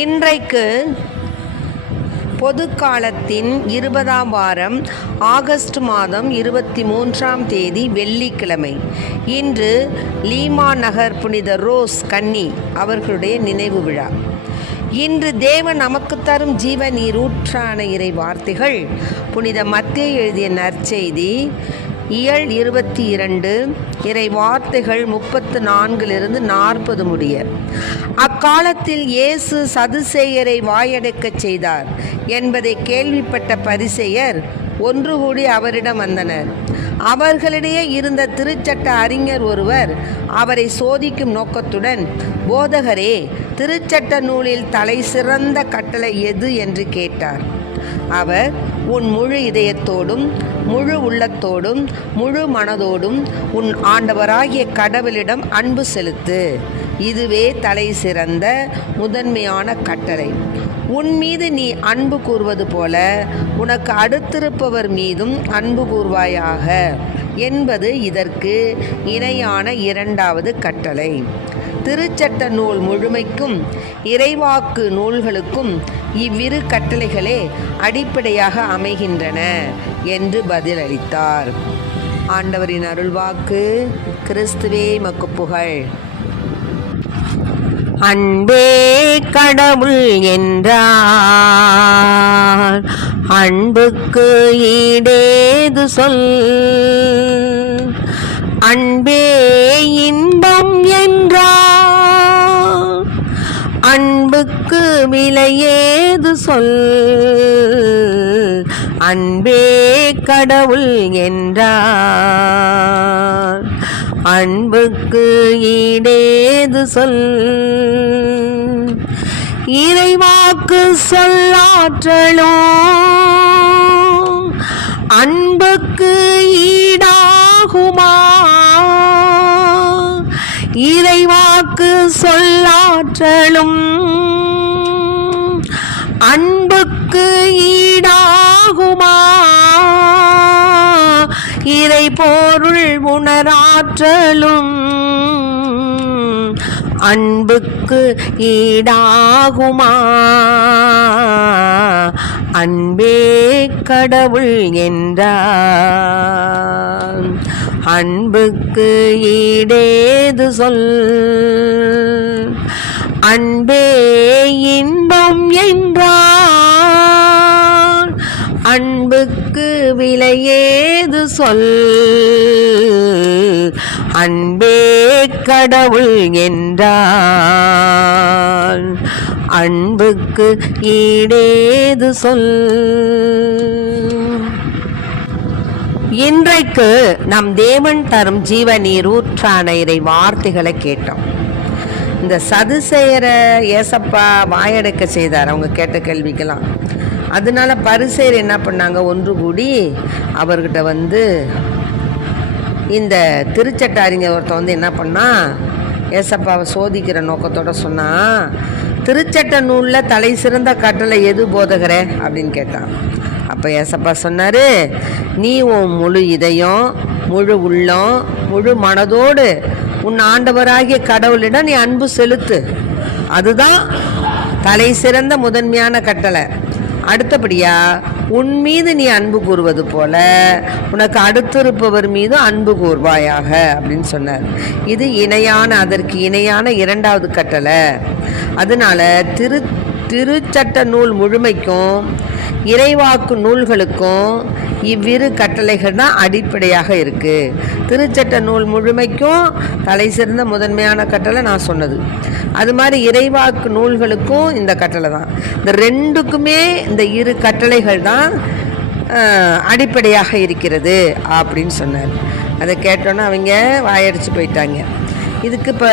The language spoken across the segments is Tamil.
இன்றைக்கு பொது காலத்தின் 20ஆம் வாரம் ஆகஸ்ட் மாதம் 23ஆம் தேதி வெள்ளிக்கிழமை. இன்று லீமா நகர் புனித ரோஸ் கன்னி அவர்களுடைய நினைவு விழா. இன்று தேவன் நமக்கு தரும் ஜீவ நீரூற்றான இறை வார்த்தைகள் புனித மத்தேயு எழுதிய நற்செய்தி இயல் 22 இறை வார்த்தைகள் 34 முடிய. அக்காலத்தில் இயேசு சதுசேயரை வாயடைக்கச் செய்தார் என்பதை கேள்விப்பட்ட பரிசேயர் ஒன்று கூடி அவரிடம் வந்தனர். அவர்களிடையே இருந்த திருச்சட்ட அறிஞர் ஒருவர் அவரை சோதிக்கும் நோக்கத்துடன், போதகரே, திருச்சட்ட நூலில் தலை சிறந்த கட்டளை எது என்று கேட்டார். அவர், உன் முழு இதயத்தோடும் முழு உள்ளத்தோடும் முழு மனதோடும் உன் ஆண்டவராகிய கடவுளிடம் அன்பு செலுத்து, இதுவே தலை சிறந்த முதன்மையான கட்டளை. உன் மீது நீ அன்பு கூறுவது போல உனக்கு அடுத்திருப்பவர் மீதும் அன்பு கூர்வாயாக என்பது இதற்கு இணையான இரண்டாவது கட்டளை. திருச்சட்ட நூல் முழுமைக்கும் இறைவாக்கு நூல்களுக்கும் இவ்விரு கட்டளைகளே அடிப்படையாக அமைகின்றன என்று பதிலளித்தார். ஆண்டவரின் அருள்வாக்கு. கிறிஸ்துவே மக்கு புகழ். அன்பே கடவுள் என்றார், அன்புக்கு ஈடேது சொல். அன்பே இன்பம் என்றார், அன்புக்கு விலையேது சொல். அன்பே கடவுள் என்றார், அன்புக்கு ஈடேது சொல். இறைவாக்கு சொல்லாற்றலோ அன்புக்கு ஈடாகுமா? இறைவாக்கு சொல்லாற்றலும் அன்புக்கு ஈடாகுமா? இறை பொருள் உணராற்றலும் அன்புக்கு ஈடாகுமா? அன்பே கடவுள் என்றார், அன்புக்கு ஈடேது சொல். அன்பே இன்பம் என்றார், அன்புக்கு விலையேது சொல். அன்பே கடவுள் என்றார், அன்புக்கு ஈடேது சொல். இன்றைக்கு நம் தேவன் தரும் ஜீவ நீரூற்றான இறை வார்த்தைகளை கேட்டோம். இந்த சதுசேயரை ஏசப்பா வாயடைக்க செய்தார் அவங்க கேட்ட கேள்விக்கெல்லாம். அதனால பரிசேயர் என்ன பண்ணாங்க, ஒன்று கூடி அவர்கிட்ட இந்த திருச்சட்ட அறிஞர் ஒருத்தன் என்ன பண்ணா, ஏசப்பாவை சோதிக்கிற நோக்கத்தோட சொன்னா, திருச்சட்ட நூலில் தலை சிறந்த கட்டளை எது போதகரே அப்படின்னு கேட்டான். அப்போ ஏசப்பா சொன்னார், நீ உன் முழு இதயம் முழு உள்ளம் முழு மனதோடு உன் ஆண்டவராகிய கடவுளிடம் நீ அன்பு செலுத்து, அதுதான் தலை சிறந்த முதன்மையான கட்டளை. அடுத்தபடியா உன் மீது நீ அன்பு கூறுவது போல உனக்கு அடுத்திருப்பவர் மீது அன்பு கூர்வாயாக அப்படின்னு சொன்னார். இது அதற்கு இணையான இரண்டாவது கட்டளை. அதனால திருச்சட்ட நூல் முழுமைக்கும் இறைவாக்கு நூல்களுக்கும் இவ்விரு கட்டளைகள் தான் அடிப்படையாக இருக்கு. திருச்சட்ட நூல் முழுமைக்கும் தலை சிறந்த முதன்மையான கட்டளை நான் சொன்னது. அது மாதிரி இறைவாக்கு நூல்களுக்கும் இந்த கட்டளை தான். இந்த ரெண்டுக்குமே இந்த இரு கட்டளைகள் தான் அடிப்படையாக இருக்கிறது அப்படின்னு சொன்னார். அதை கேட்டோன்னா அவங்க வாயடிச்சு போயிட்டாங்க. இதுக்கு இப்போ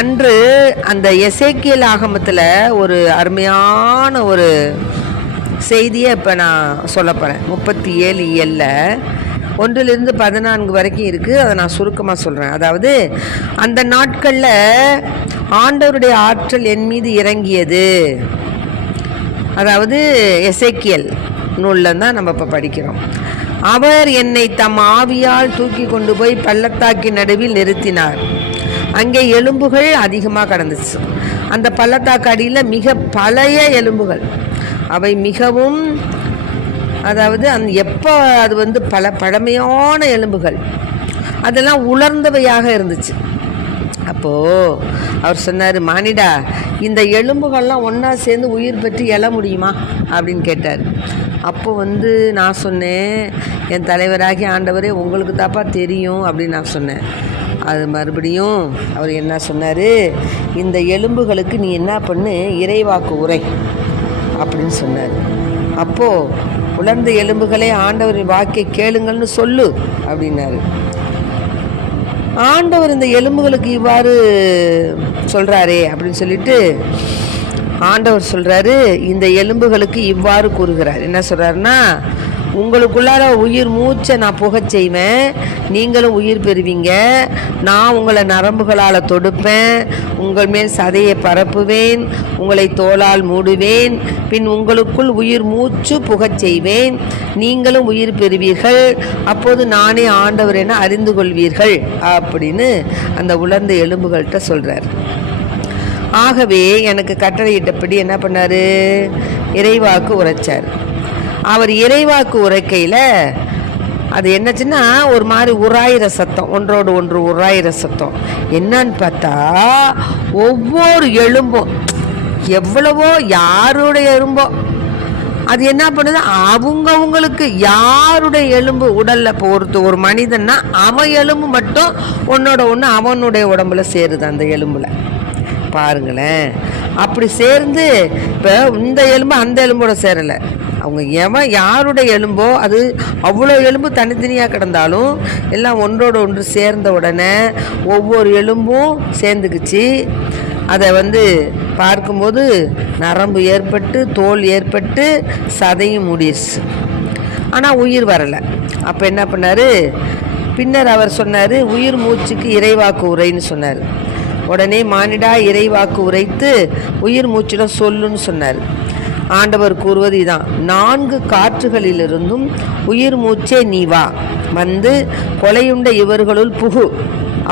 அன்று அந்த எசேக்கியேல் ஆகமத்தில் ஒரு அருமையான ஒரு செய்தியை இப்போ நான் சொல்ல போகிறேன். 37 இயலில் 1-14 வரைக்கும் இருக்குது. அதை நான் சுருக்கமாக சொல்கிறேன். அதாவது, அந்த நாட்களில் ஆண்டவருடைய ஆற்றல் என் மீது இறங்கியது. அதாவது எசேக்கியேல் நூலில் தான் நம்ம இப்போ படிக்கிறோம். அவர் என்னை தம் ஆவியால் தூக்கி கொண்டு போய் பள்ளத்தாக்கின் நடுவில் நிறுத்தினார். அங்கே எலும்புகள் அதிகமாக கிடந்துச்சு. அந்த பள்ளத்தாக்கு அடியில் மிக பழைய எலும்புகள், அவை மிகவும், அதாவது எப்போ அது பழமையான எலும்புகள், அதெல்லாம் உலர்ந்தவையாக இருந்துச்சு. அப்போது அவர் சொன்னார், மானிடா, இந்த எலும்புகள்லாம் ஒன்றா சேர்ந்து உயிர் பெற்று எழ முடியுமா அப்படின்னு கேட்டார். அப்போது நான் சொன்னேன், என் தலைவராகி ஆண்டவரே உங்களுக்கு தாப்பா தெரியும் அப்படின்னு நான் சொன்னேன். அது மறுபடியும் அவர் என்ன சொன்னார், இந்த எலும்புகளுக்கு நீ என்ன பண்ணு, இறைவாக்கு உரை அப்படின்னு சொன்னார். அப்போது உலர்ந்த எலும்புகளே ஆண்டவரின் வாக்கை கேளுங்கள்னு சொல்லு அப்படின்னாரு. ஆண்டவர் இந்த எலும்புகளுக்கு இவ்வாறு சொல்கிறாரே அப்படின்னு சொல்லிட்டு ஆண்டவர் சொல்கிறாரு, இந்த எலும்புகளுக்கு இவ்வாறு கூறுகிறார். என்ன சொல்கிறாருன்னா, உங்களுக்குள்ளார உயிர் மூச்சை நான் புகச் செய்வேன், நீங்களும் உயிர் பெறுவீங்க. நான் உங்களை நரம்புகளால் தொடுப்பேன், உங்கள் மேல் சதையை பரப்புவேன், உங்களை தோளால் மூடுவேன், பின் உங்களுக்குள் உயிர் மூச்சு புகச் செய்வேன், நீங்களும் உயிர் பெறுவீர்கள். அப்போது நானே ஆண்டவர் என அறிந்து கொள்வீர்கள் அப்படின்னு அந்த உலர்ந்த எலும்புகள்கிட்ட சொல்கிறார். ஆகவே எனக்கு கட்டளையிட்டபடி என்ன பண்ணார், இறைவாக்கு உரைச்சார். அவர் இறைவாக்கு உரைக்கையில் அது என்னச்சுன்னா ஒரு மாதிரி உராயிர சத்தம், ஒன்றோடு ஒன்று உராயிர சத்தம். என்னன்னு பார்த்தா ஒவ்வொரு எலும்பும் எவ்வளவோ யாருடைய எலும்போ அது என்ன பண்ணுது, அவங்களுக்கு யாருடைய எலும்பு உடலில் இப்போ ஒரு மனிதன்னா அவன் எலும்பு மட்டும் ஒன்னோட ஒன்று அவனுடைய உடம்புல சேருது. அந்த எலும்புல பாருங்களேன், அப்படி சேர்ந்து இப்போ இந்த எலும்பு அந்த எலும்போட சேரலை. அவங்க யாருடைய எலும்போ அது அவ்வளோ எலும்பு தனித்தனியாக கிடந்தாலும் எல்லாம் ஒன்றோடு ஒன்று சேர்ந்த உடனே ஒவ்வொரு எலும்பும் சேர்ந்துக்குச்சு. அதை பார்க்கும்போது நரம்பு ஏற்பட்டு தோல் ஏற்பட்டு சதையும் மூடிடுச்சு. ஆனால் உயிர் வரலை. அப்போ என்ன பண்ணார், பின்னர் அவர் சொன்னார், உயிர் மூச்சுக்கு இறைவாக்கு உரைன்னு சொன்னார். உடனே மானிடா, இறைவாக்கு உரைத்து உயிர் மூச்சிடம் சொல்லுன்னு சொன்னார். ஆண்டவர் கூறுவது இதான், 4 காற்றுகளிலிருந்தும் உயிர் மூச்சே நீ வா, கொலையுண்ட இவர்களுள் புகு,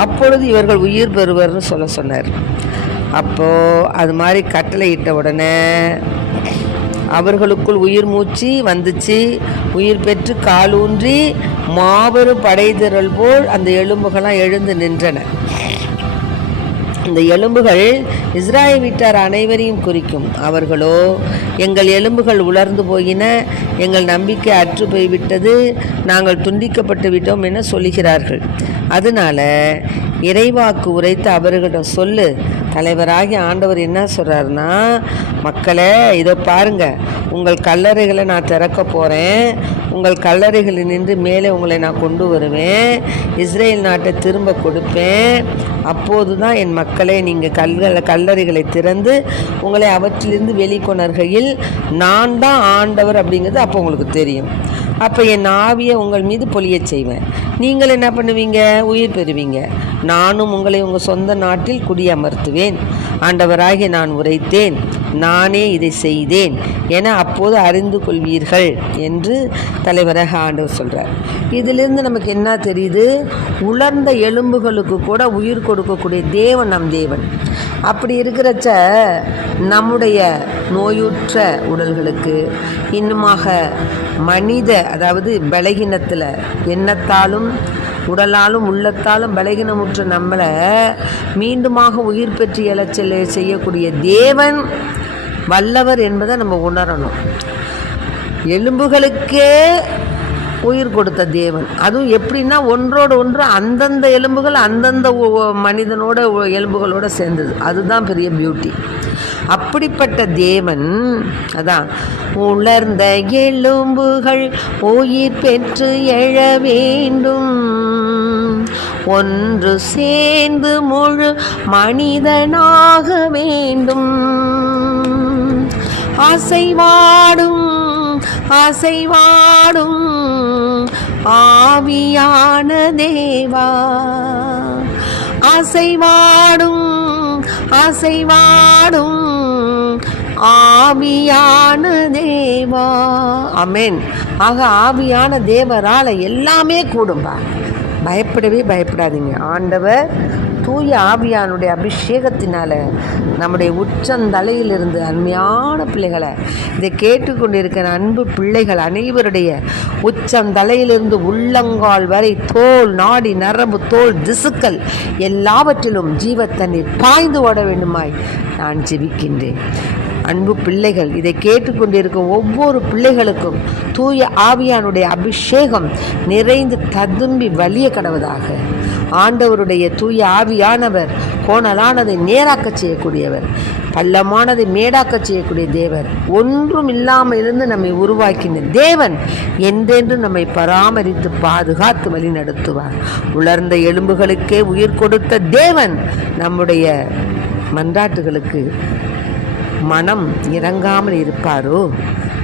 அப்பொழுது இவர்கள் உயிர் பெறுவர்னு சொன்னார். அப்போது அது மாதிரி கட்டளையிட்ட உடனே அவர்களுக்குள் உயிர் மூச்சு வந்துச்சு. உயிர் பெற்று காலூன்றி மாபெரும் படைதிரள் போல் அந்த எலும்புகள்லாம் எழுந்து நின்றன. இந்த எலும்புகள் இஸ்ராயேல் வீட்டார் அனைவரையும் குறிக்கும். அவர்களோ, எங்கள் எலும்புகள் உலர்ந்து போயின, எங்கள் நம்பிக்கை அற்று போய்விட்டது, நாங்கள் துண்டிக்கப்பட்டு விட்டோம் என சொல்லுகிறார்கள். அதனால இறைவாக்கு உரைத்து அவர்களிடம் சொல்லு. தலைவராகி ஆண்டவர் என்ன சொல்கிறாருன்னா, மக்களே இதோ பாருங்க, உங்கள் கல்லறைகளை நான் திறக்க போகிறேன், உங்கள் கல்லறைகளில் நின்று மேலே உங்களை நான் கொண்டு வருவேன், இஸ்ரேல் நாட்டை திரும்ப கொடுப்பேன். அப்போது தான் என் மக்களே நீங்கள் கல்லறைகளை திறந்து உங்களை அவற்றிலிருந்து வெளிக்கொணர்கையில் நான் தான் ஆண்டவர் அப்படிங்கிறது அப்போ உங்களுக்கு தெரியும். அப்போ என் ஆவியை உங்கள் மீது பொழிய செய்வேன், நீங்கள் என்ன பண்ணுவீங்க, உயிர் பெறுவீங்க. நானும் உங்களை உங்கள் சொந்த நாட்டில் குடியமர்த்துவேன். ஆண்டவராகிய நான் உரைத்தேன், நானே இதை செய்தேன் என அப்போது அறிந்து கொள்வீர்கள் என்று தலைவராக ஆண்டவர் சொல்கிறார். இதிலிருந்து நமக்கு என்ன தெரியுது, உலர்ந்த எலும்புகளுக்கு கூட உயிர் கொடுக்கக்கூடிய தேவன் நம் தேவன். அப்படி இருக்கிறச்ச நம்முடைய நோயுற்ற உடல்களுக்கு இன்னுமாக மனித, அதாவது பலகீனத்தில் எண்ணத்தாலும் உடலாலும் உள்ளத்தாலும் பலகீனமுற்ற நம்மளை மீண்டுமாக உயிர் பெற்று எழச்சல் செய்யக்கூடிய தேவன் வல்லவர் என்பதை நம்ம உணரணும். எலும்புகளுக்கே உயிர் கொடுத்த தேவன், அதுவும் எப்படின்னா ஒன்றோடு ஒன்று அந்தந்த எலும்புகள் அந்தந்த மனிதனோட எலும்புகளோடு சேர்ந்தது. அதுதான் பெரிய பியூட்டி. அப்படிப்பட்ட தேவன் அதான், உலர்ந்த எலும்புகள் உயிர் பெற்று எழ வேண்டும், ஒன்று சேர்ந்து முழு மனிதனாக வேண்டும். அசைவாடும் அசைவாடும் ஆவியான தேவா, அசைவாடும் அசைவாடும் ஆவியான தேவா. ஆமென். ஆக ஆவியான தேவரால் எல்லாமே கூடும்பா. பயப்படவே பயப்படாதீங்க. ஆண்டவர் தூய ஆவியானுடைய அபிஷேகத்தினால நம்முடைய உச்சந்தலையிலிருந்து அருமையான பிள்ளைகளை, இதை கேட்டுக்கொண்டிருக்கிற அன்பு பிள்ளைகள் அனைவருடைய உச்சந்தலையிலிருந்து உள்ளங்கால் வரை தோல், நாடி, நரம்பு, தோல், திசுக்கள் எல்லாவற்றிலும் ஜீவத்தண்ணீர் பாய்ந்து ஓட வேண்டுமாய் நான் ஜெபிக்கின்றேன். அன்பு பிள்ளைகள், இதை கேட்டுக்கொண்டிருக்கும் ஒவ்வொரு பிள்ளைகளுக்கும் தூய ஆவியானுடைய அபிஷேகம் நிறைந்து ததும்பி வலிய கடவதாக. ஆண்டவருடைய தூய ஆவியானவர் கோணலானதை நேராக்க செய்யக்கூடியவர், பள்ளமானதை மேடாக்க செய்யக்கூடிய தேவர், ஒன்றும் இல்லாமல் இருந்து நம்மை உருவாக்கின தேவன் என்றென்று நம்மை பராமரித்து பாதுகாத்து வழி நடத்துவார். உலர்ந்த எலும்புகளுக்கே உயிர் கொடுத்த தேவன் நம்முடைய மன்றாட்டுகளுக்கு மனம் இறங்காமல் இருப்பாரோ?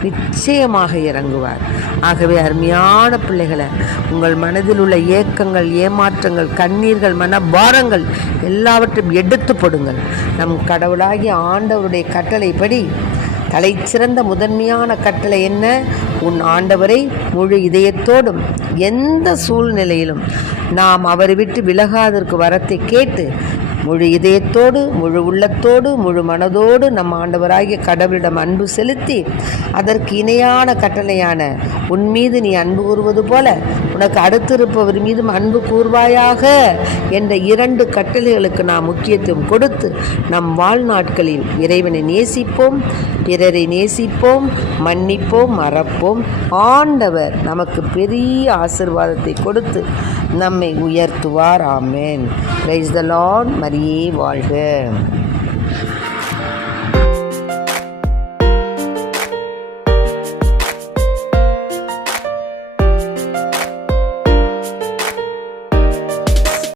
நிச்சயமாக இறங்குவார். ஆகவே அருமையான பிள்ளைகளை, உங்கள் மனதில் உள்ள ஏக்கங்கள், ஏமாற்றங்கள், கண்ணீர்கள், மனபாரங்கள் எல்லாவற்றையும் எடுத்து போடுங்கள். நம் கடவுளாகிய ஆண்டவருடைய கட்டளைப்படி தலைச்சிறந்த முதன்மையான கட்டளை என்ன? உன் ஆண்டவரை முழு இதயத்தோடும் எந்த சூழ்நிலையிலும் நாம் அவரை விட்டு விலகாதற்கு வரத்தை கேட்டு முழு இதயத்தோடு, முழு உள்ளத்தோடு, முழு மனதோடு நம் ஆண்டவராகிய கடவுளிடம் அன்பு செலுத்தி, அதற்கு இணையான கட்டளையான உன் மீது நீ அன்பு கூறுவது போல உனக்கு அடுத்திருப்பவர் மீதும் அன்பு கூர்வாயாக என்ற 2 கட்டளைகளுக்கு நாம் முக்கியத்துவம் கொடுத்து நம் வாழ்நாட்களில் இறைவனை நேசிப்போம், பிறரை நேசிப்போம், மன்னிப்போம், மறப்போம். ஆண்டவர் நமக்கு பெரிய ஆசீர்வாதத்தை கொடுத்து நம்மை உயர்த்துவார். ஆமென். Praise the lord. மரியே வாழ்க.